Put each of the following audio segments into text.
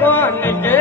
કોણ કે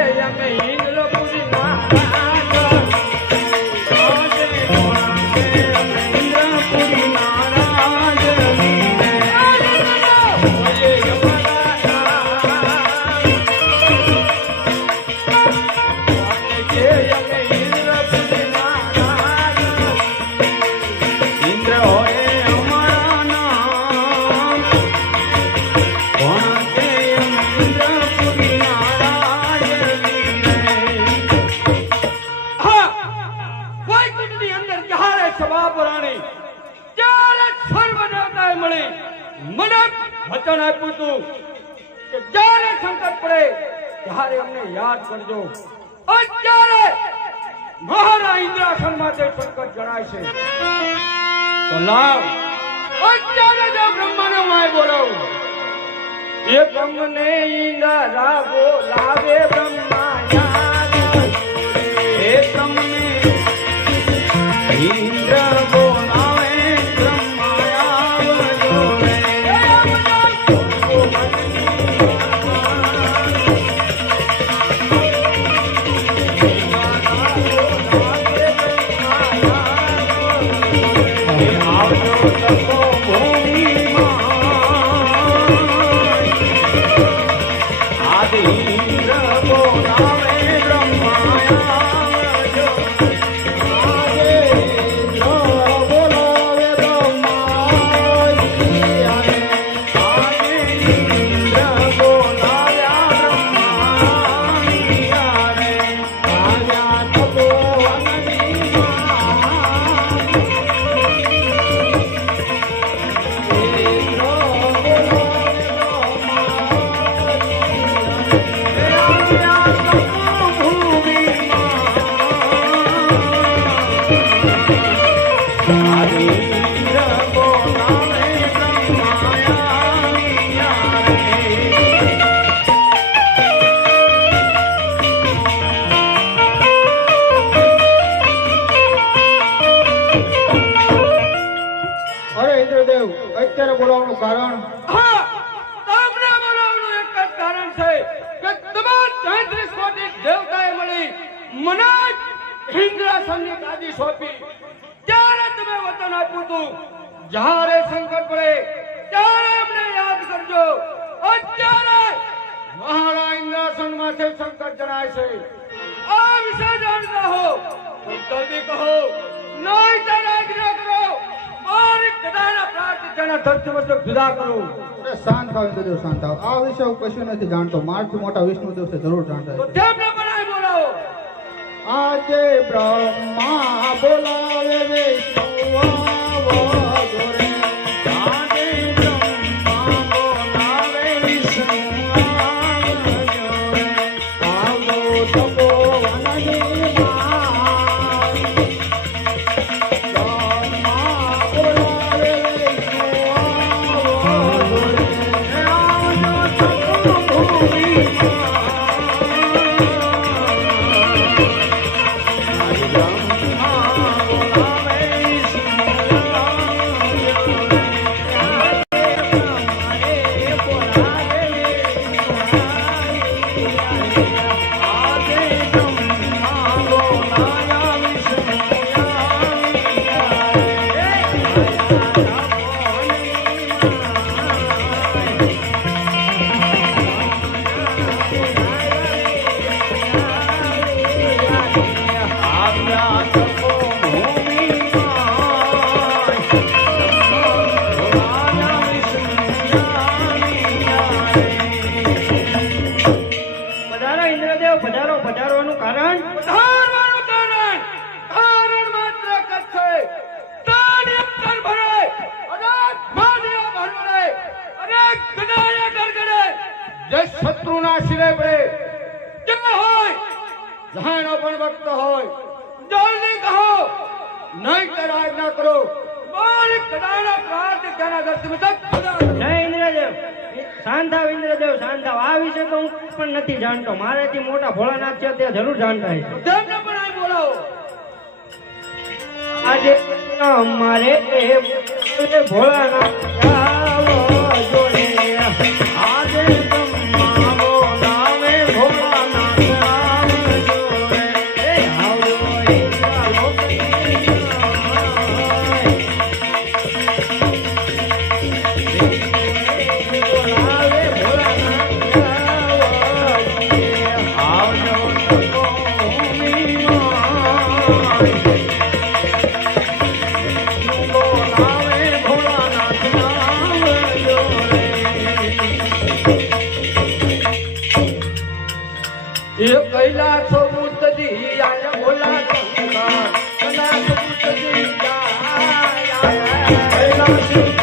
વચન આપ્યું હતું કે જ્યારે સંકટ પડે ત્યારે અમને યાદ કરજો. અત્યારે મહારા ઇન્દ્રાસન માટે સંકટ જણાય છે. તો લાવ. અત્યારે જો બ્રહ્માને માય બોલાવું એ બ્રહ્મને ઇન્દ્રા બોલાવે બ્રહ્મા ಮಾಡಿ મને ઇન્દ્રાસનની ગાદી સોંપી. ત્યારે તમે વતન આપ્યું હતું. જ્યારે સંકટ પડે ત્યારે અમને યાદ કરજો. અત્યારે મહારા ઇન્દ્રાસન માથે સંકટ જણાય છે. આ વિશે જાણતા હો. જલ્દી કહો. નહીં તો આજ્ઞા કરો. મારી કદાના પ્રાર્થ તેના ધરતી મસ્તક જુદા કરો. શાંત થાવ ઇન્દ્રદેવ શાંત થાવ. આ વિશે હું કશું નથી જાણતો. મારથી મોટા વિષ્ણુદેવ છે જરૂર જાણતા આજે બ્રહ્મા બોલાવે આવજો જે શત્રુના શિરે પડે જે હોય જહાનો પણ ભક્ત હોય જલ્દી કહો. નહીં તરાજ ના કરો. મારી ગદાના પ્રાર્થ તેના દર્શન તક જય ઇન્દ્રદેવ. શાંત થાવ ઇન્દ્રદેવ શાંત થાવ આ વિશે તો હું પણ નથી જાણતો. મારાથી મોટા ભોળાનાથ છે તે જરૂર જાણતા હશે. તેમને પણ આ બોલાવો આજે અમારે ભોળાનાથ Thank you.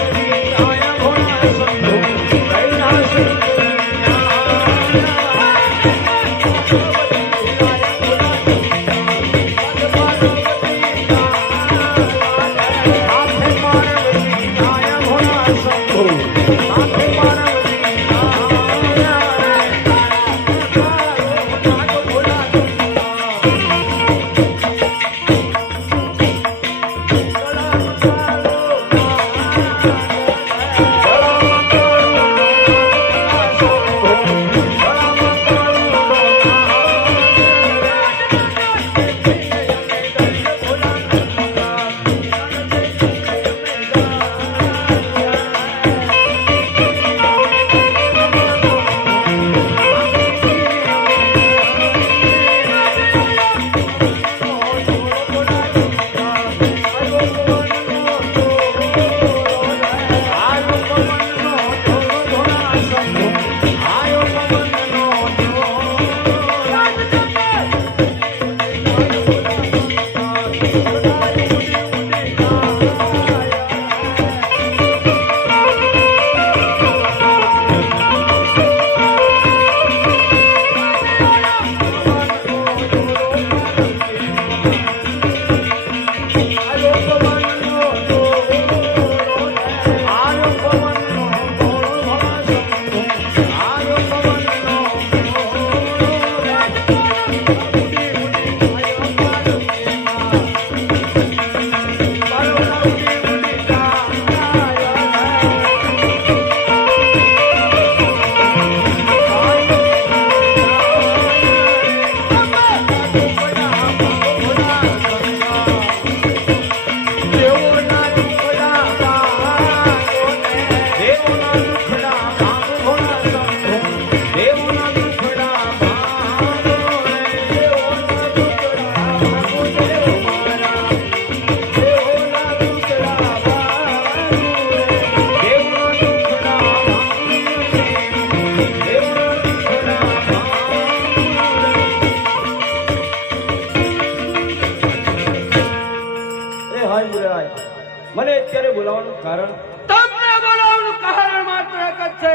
અત્યારે બોલાવવાનું કારણ? તમને બોલાવવાનું કારણ માત્ર એક જ છે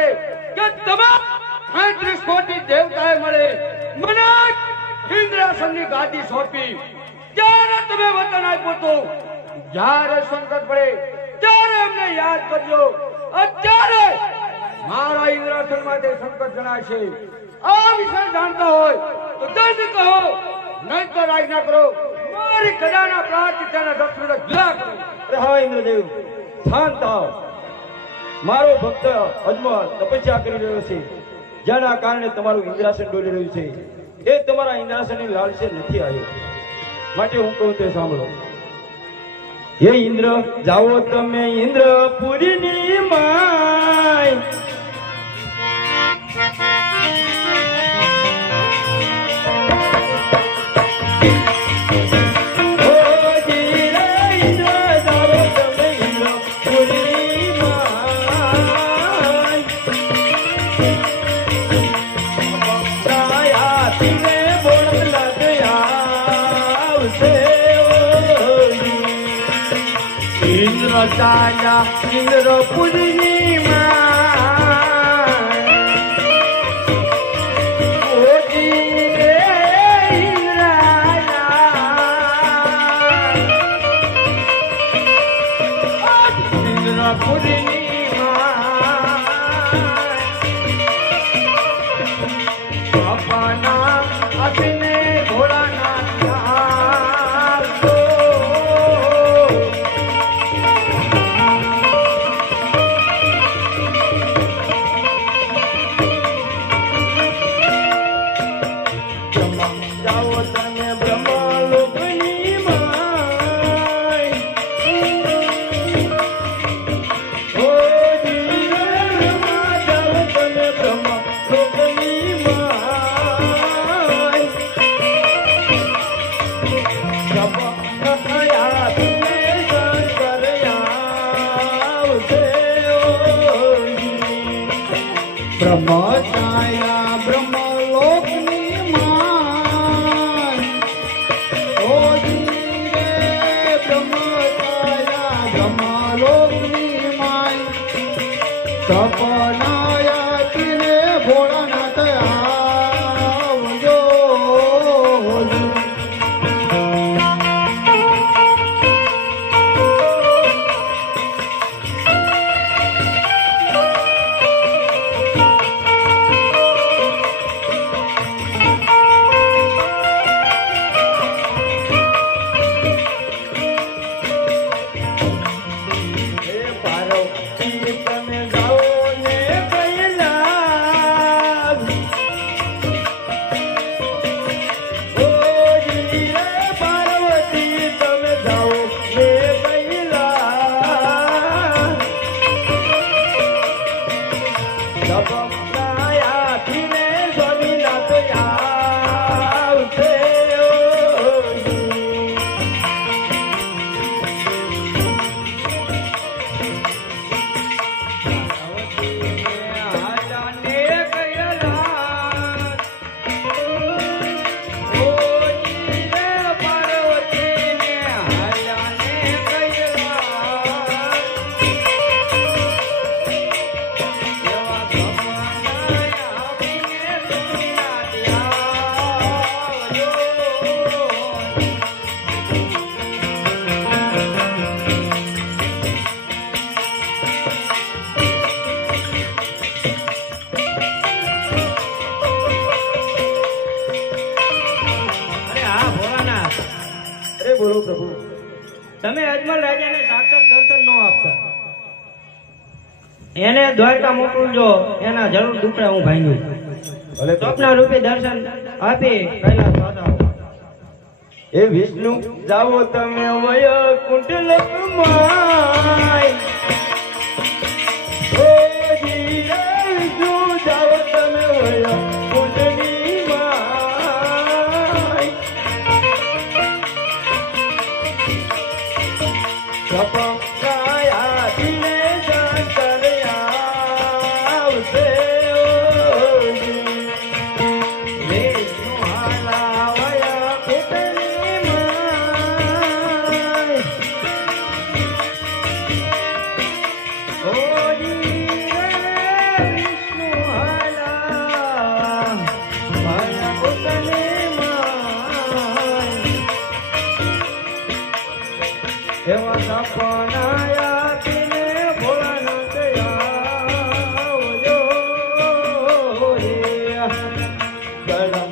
કે તમામ પાંત્રીસ કોટી દેવતાએ મળે. મને ઇન્દ્રાસનની ગાદી સોંપી. ત્યારે તમે વતન આપ્યું હતું, જ્યારે સંકટ પડે, ત્યારે અમને યાદ કરજો. અત્યારે મારા ઇન્દ્રાસન માટે સંકટ જણાશે. આ વિષય જાણતા હોય તો દંડ કહો નહીં તો રાજના કરો. મારી કદાના પ્રાર્થિતાના દક્ષિણ જુદા કરો અરે હા ઇન્દ્રદેવ શાંત થાવ. મારો ભક્ત અજમલ તપસ્યા કરી રહ્યો છે. જેના કારણે તમારું ઇન્દ્રાસન ડોલી રહ્યું છે. એ તમારા ઇન્દ્રાસનની લાલસે નથી આવ્યો. માટે હું કહું તે સાંભળો. હે ઇન્દ્ર, જાઓ તમે ઇન્દ્રપુરીની માય. ઓ ইন্দ্রপুরী મોટા મોટું એના જરૂર દુપડા હું ભાંગ્યું. સ્વપ્ન રૂપે દર્શન આપી કૈલાસ એ વિષ્ણુ જાઓ તમે વય કુંડલ માય ಮಂಗಳಂ